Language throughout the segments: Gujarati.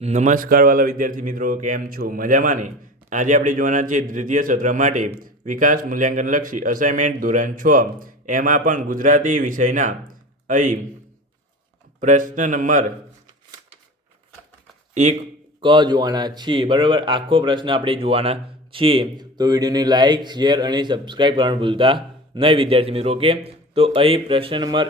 નમસ્કાર વાલા વિદ્યાર્થી મિત્રો, કેમ છો? મજામાં ને? આજે આપણે જોવાના છે દ્વિતીય સત્ર માટે વિકાસ મૂલ્યાંકનલક્ષી અસાઇનમેન્ટ ધોરણ 6, એમાં પણ ગુજરાતી વિષયના અહીં પ્રશ્ન નંબર 1 ક જોવાના છીએ. બરાબર, આખો પ્રશ્ન આપણે જોવાના છીએ. તો વિડીયોને લાઇક, શેર અને સબસ્ક્રાઈબ કરવાનું ભૂલતા નહીં વિદ્યાર્થી મિત્રો. ઓકે, તો અહીં પ્રશ્ન નંબર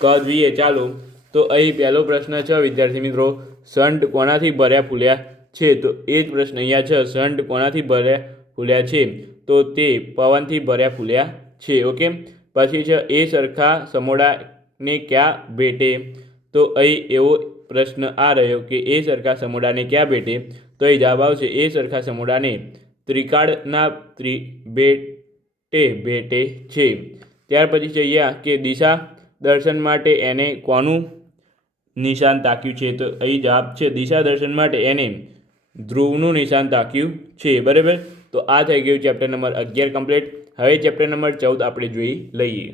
ક જોઈએ. ચાલો, તો અહીં પહેલો પ્રશ્ન છે વિદ્યાર્થી મિત્રો, સંત કોનાથી ભર્યા ફૂલ્યા છે? તો એ જ પ્રશ્ન અહીંયા છે, સંત કોનાથી ભર્યા ફૂલ્યા છે? તો તે પવનથી ભર્યા ફૂલ્યા છે. ઓકે, પછી છે એ સરખા સમોડાને ક્યાં ભેટે? તો અહીં એવો પ્રશ્ન આ રહ્યો કે એ સરખા સમોડાને ક્યાં ભેટે? તો અહીં જવાબ આવશે એ સરખા સમોડાને ત્રિકાળના ભેટે ભેટે છે. ત્યાર પછી છે અહીંયા કે દિશા દર્શન માટે એને કોનું નિશાન તાક્યું છે? તો અહીં જવાબ છે દિશા દર્શન માટે એને ધ્રુવનું નિશાન તાક્યું છે. બરાબર, તો આ થઈ ગયું ચેપ્ટર નંબર 11 કમ્પ્લીટ. હવે ચેપ્ટર નંબર 14 આપણે જોઈ લઈએ.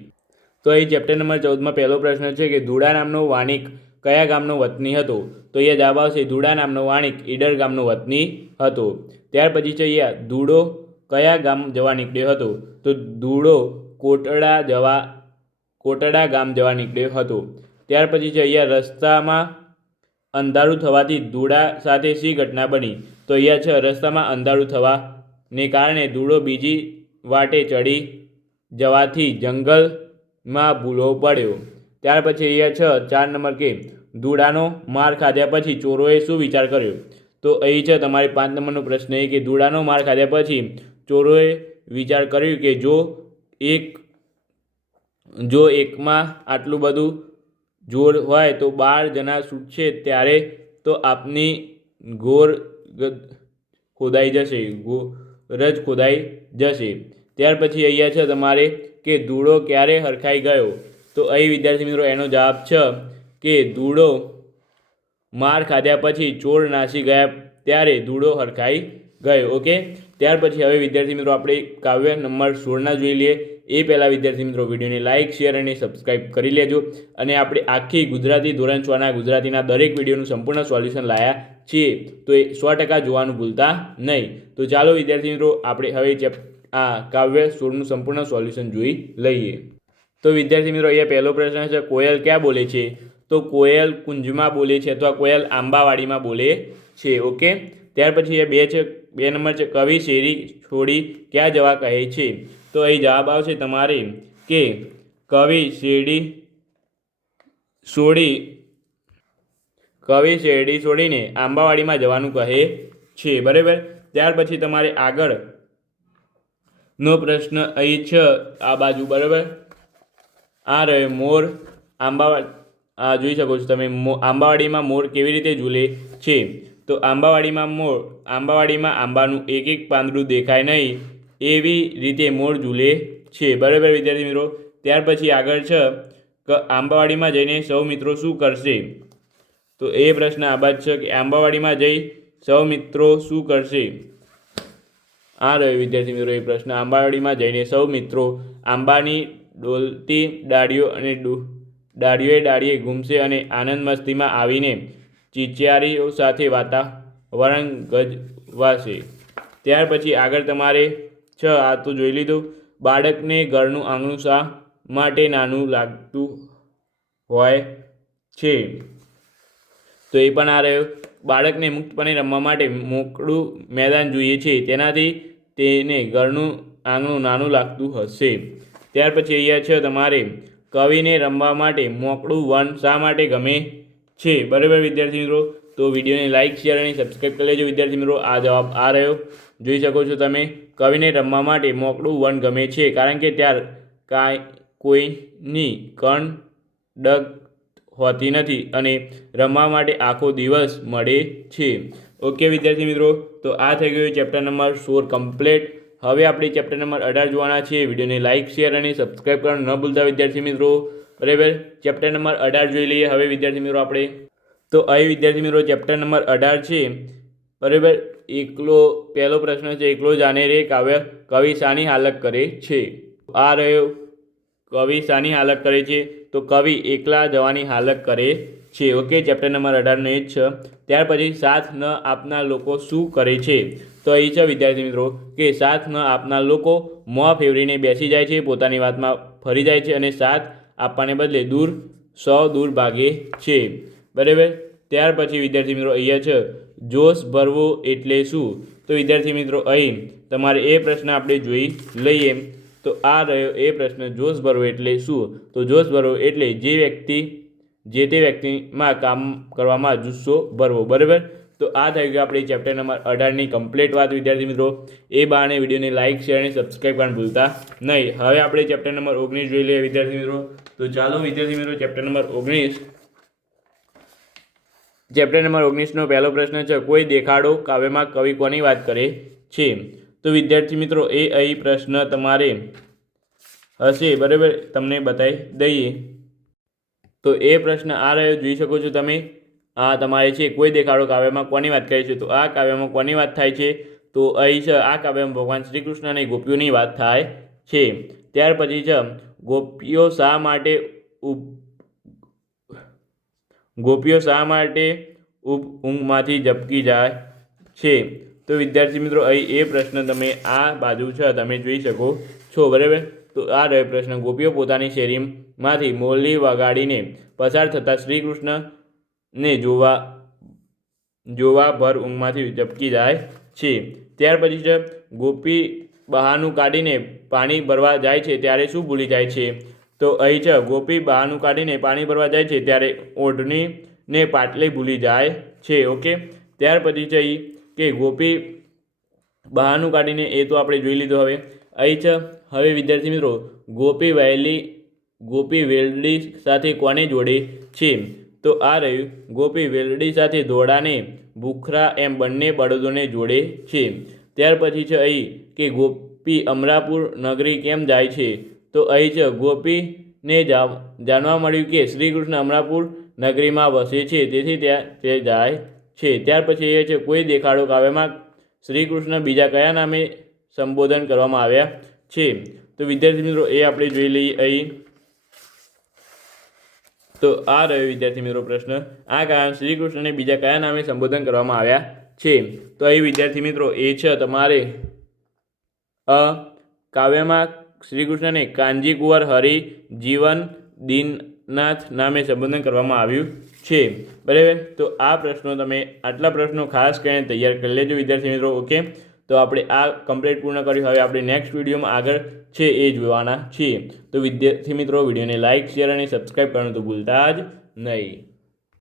તો અહીં ચેપ્ટર નંબર 14માં પહેલો પ્રશ્ન છે કે ધુડા નામનો વાણિક કયા ગામનો વતની હતો? તો અહીંયા જવાબ આવશે ધુડા નામનો વાણિક ઈડર ગામનો વતની હતો. ત્યાર પછી છે અહીંયા ધુડો કયા ગામ જવા નીકળ્યો હતો? તો ધુડો કોટડા ગામ જવા નીકળ્યો હતો. ત્યાર પછી છે અહીંયા રસ્તામાં અંધારું થવાથી ધુડા સાથે શી ઘટના બની? તો અહીંયા છે રસ્તામાં અંધારું થવાને કારણે ધુડો બીજી વાટે ચડી જવાથી જંગલમાં ભૂલો પડ્યો. ત્યાર પછી અહીંયા છે 4 નંબર કે ધુડાનો માર ખાધ્યા પછી ચોરોએ શું વિચાર કર્યો? તો અહીં છે તમારે 5 નંબરનો પ્રશ્ન એ કે ધુડાનો માર ખાધ્યા પછી ચોરોએ વિચાર કર્યું કે જો એકમાં આટલું બધું જોર હોય તો 12 જણા છૂટશે ત્યારે તો આપની ગોરજ ખોદાઈ જશે. ત્યાર પછી અહીંયા છે તમારે કે ધૂળો ક્યારે હરખાઈ ગયો? તો અહીં વિદ્યાર્થી મિત્રો એનો જવાબ છે કે ધૂળો માર ખાધ્યા પછી ચોર નાસી ગયા ત્યારે ધૂળો હરખાઈ ગયો. ઓકે, ત્યાર પછી હવે વિદ્યાર્થી મિત્રો આપણે કાવ્ય નંબર 16 જોઈ લઈએ. એ પહેલાં વિદ્યાર્થી મિત્રો વિડીયોને લાઇક, શેર અને સબસ્ક્રાઈબ કરી લેજો. અને આપણે આખી ગુજરાતી ધોરણ 6ના ગુજરાતીના દરેક વિડીયોનું સંપૂર્ણ સોલ્યુશન લાવ્યા છીએ, તો એ 100% જોવાનું ભૂલતા નહીં. તો ચાલો વિદ્યાર્થી મિત્રો આપણે હવે કાવ્ય 16નું સંપૂર્ણ સોલ્યુશન જોઈ લઈએ. તો વિદ્યાર્થી મિત્રો અહીંયા પહેલો પ્રશ્ન છે કોયલ ક્યાં બોલે છે? તો કોયલ કુંજમાં બોલે છે અથવા કોયલ આંબાવાડીમાં બોલે છે. ઓકે, ત્યાર પછી એ 2 નંબર છે કવિ શેરી છોડી ક્યાં જવા કહે છે? તો અહીં જવાબ આવશે તમારે કે કવિ શેરડી છોડીને આંબાવાડીમાં જવાનું કહે છે. બરાબર, ત્યાર પછી તમારે આગળનો પ્રશ્ન અહીં છે આ બાજુ. બરાબર, આ રહે મોર જોઈ શકો છો તમે. આંબાવાડીમાં મોર કેવી રીતે ઝૂલે છે? તો આંબાવાડીમાં આંબાનું એક એક પાંદડું દેખાય નહીં એવી રીતે મોર ઝૂલે છે. બરાબર વિદ્યાર્થી મિત્રો, ત્યાર પછી આગળ છે કે આંબાવાડીમાં જઈને સૌ મિત્રો શું કરશે? તો એ પ્રશ્ન આ બાદ છે કે આંબાવાડીમાં જઈ સૌ મિત્રો શું કરશે? આ રહ્યો વિદ્યાર્થી મિત્રો એ પ્રશ્ન. આંબાવાડીમાં જઈને સૌ મિત્રો આંબાની ડોલતી ડાળીએ ઘૂમશે અને આનંદ મસ્તીમાં આવીને ચિચિયારીઓ સાથે વાતાવરણ ગજવાશે. ત્યાર પછી આગળ તમારે આ તો જોઈ લીધું. બાળકને ઘરનું આંગણું શા માટે નાનું લાગતું હોય છે? તો એ પણ આ રહ્યો. બાળકને મુક્તપણે રમવા માટે મોકળું મેદાન જોઈએ છે, તેનાથી તેને ઘરનું આંગણું નાનું લાગતું હશે. ત્યાર પછી અહીંયા છે તમારે કવિને રમવા માટે મોકળું વન શા માટે ગમે છે? બરાબર વિદ્યાર્થી મિત્રો, તો વિડીયોને લાઇક, શેર અને સબસ્ક્રાઈબ કરી લેજો વિદ્યાર્થી મિત્રો. આ જવાબ આ રહ્યો, જોઈ શકો છો તમે. કવિને રમવા માટે મોકળું વન ગમે છે કારણ કે ત્યાં કોઈની કણડગ હોતી નથી અને રમવા માટે આખો દિવસ મળે છે. ઓકે વિદ્યાર્થી મિત્રો, તો આ થઈ ગયું ચેપ્ટર નંબર 16 કમ્પ્લીટ. હવે આપણે ચેપ્ટર નંબર 18 જોવાના છીએ. વિડીયોને લાઇક, શેર અને સબસ્ક્રાઈબ કરવાનું ન ભૂલતા વિદ્યાર્થી મિત્રો. બરાબર, ચેપ્ટર નંબર 18 જોઈ લઈએ હવે વિદ્યાર્થી મિત્રો આપણે. તો અહીં વિદ્યાર્થી મિત્રો ચેપ્ટર નંબર 18 છે. બરાબર, પહેલો પ્રશ્ન છે એકલો જાને રે કાવ્ય કવિ શાની હાલત કરે છે? આ રહ્યો કવિ શાની હાલત કરે છે? તો કવિ એકલા જવાની હાલત કરે છે. ઓકે, ચેપ્ટર નંબર 18નો એ જ છે. ત્યાર પછી સાથ ન આપનાર લોકો શું કરે છે? તો અહીં છે વિદ્યાર્થી મિત્રો કે સાથ ન આપનાર લોકો મોં ફેરવીને બેસી જાય છે, પોતાની વાતમાં ફરી જાય છે અને સાથ આપવાને બદલે દૂર ભાગે છે. બરાબર. ત્યાર પછી વિદ્યાર્થી મિત્રો અહીંયા છે જોશ ભરવો એટલે શું? તો વિદ્યાર્થી મિત્રો અહીં તમારે એ પ્રશ્ન આપણે જોઈ લઈએ. તો આ રહ્યો એ પ્રશ્ન, જોશ ભરવો એટલે શું? તો જોશ ભરવો એટલે જે તે વ્યક્તિમાં કામ કરવામાં જુસ્સો ભરવો. બરાબર. તો આ થઈ ગયું આપણે ચેપ્ટર નંબર 18ની કમ્પ્લીટ વાત વિદ્યાર્થી મિત્રો. એ બાને વિડીયોને લાઇક, શેર અને સબસ્ક્રાઈબ કરવાનું ભૂલતા નહીં. હવે આપણે ચેપ્ટર નંબર 19 જોઈ લઈએ વિદ્યાર્થી મિત્રો. તો ચાલો વિદ્યાર્થી મિત્રો, ચેપ્ટર નંબર 19નો પહેલો પ્રશ્ન છે, કોઈ દેખાડો કાવ્યમાં કવિ કોની વાત કરે છે? તો વિદ્યાર્થી મિત્રો એ અહીં પ્રશ્ન તમારે હશે. બરાબર, તમને બતાવી દઈએ. તો એ પ્રશ્ન આ રહ્યો, જોઈ શકો છો તમે. આ તમારે છે કોઈ દેખાડો કાવ્યમાં કોની વાત કરે છે? તો આ કાવ્યમાં કોની વાત થાય છે? તો અહીં છે આ કાવ્યમાં ભગવાન શ્રી કૃષ્ણ અને ગોપીઓની વાત થાય છે. ત્યાર પછી છે ગોપીઓ શા માટે ઊંઘમાંથી ઝબકી જાય છે? તો વિદ્યાર્થી મિત્રો અહીં એ પ્રશ્ન તમે આ બાજુ છે તમે જોઈ શકો છો. બરાબર. તો આ રહ્યો પ્રશ્ન, ગોપીઓ પોતાની શેરીમાંથી મોરલી વગાડીને પસાર થતા શ્રી કૃષ્ણને જોવા ભર ઊંઘમાંથી ઝબકી જાય છે. ત્યાર પછી છે ગોપી બહાનું કાઢીને પાણી ભરવા જાય છે ત્યારે શું ભૂલી જાય છે? તો અહીં છે ગોપી બહાનું કાઢીને પાણી ભરવા જાય છે ત્યારે ઓઢણીને પાટલી ભૂલી જાય છે. ઓકે. ત્યાર પછી છે કે ગોપી બહાનું કાઢીને, એ તો આપણે જોઈ લીધું. અહીં છે હવે વિદ્યાર્થી મિત્રો ગોપી વેલડી સાથે કોને જોડે છે? તો આ રહ્યું, ગોપી વેલડી સાથે ધોળાને, ભૂખરા એમ બંને બળદોને જોડે છે. ત્યાર પછી છે અહીં કે ગોપી અમરાપુર નગરી કેમ જાય છે? તો અહીં છે ગોપીને જાણવા મળ્યું કે શ્રી કૃષ્ણ અમરાપુર નગરીમાં વસે છે, તેથી તે જાય છે. ત્યાર પછી એ છે કોઈ દેખાડો કાવ્યમાં શ્રી કૃષ્ણ બીજા કયા નામે સંબોધન કરવામાં આવ્યા છે? તો વિદ્યાર્થી મિત્રો એ આપણે જોઈ લઈએ અહીં. તો આ રહ્યો વિદ્યાર્થી મિત્રો પ્રશ્ન, આ કાવ્યમાં શ્રી કૃષ્ણને બીજા કયા નામે સંબોધન કરવામાં આવ્યા છે? તો અહીં વિદ્યાર્થી મિત્રો એ છે તમારે કાવ્યમાં શ્રી કૃષ્ણને કાનજી કુંવર હરિ જીવન દીનનાથ નામે સંબોધન કરવામાં આવ્યું છે. બરાબર. તો આ પ્રશ્નો તમે આટલા પ્રશ્નો ખાસ કરીને તૈયાર કરી લેજો વિદ્યાર્થી મિત્રો. ઓકે. તો આપણે આ કમ્પ્લીટ પૂર્ણ કર્યું. હવે આપણે નેક્સ્ટ વિડીયોમાં આગળ છે એ જોવાના છીએ. તો વિદ્યાર્થી મિત્રો વિડીયોને લાઇક, શેર અને સબસ્ક્રાઈબ કરવાનું તો ભૂલતા જ નહીં.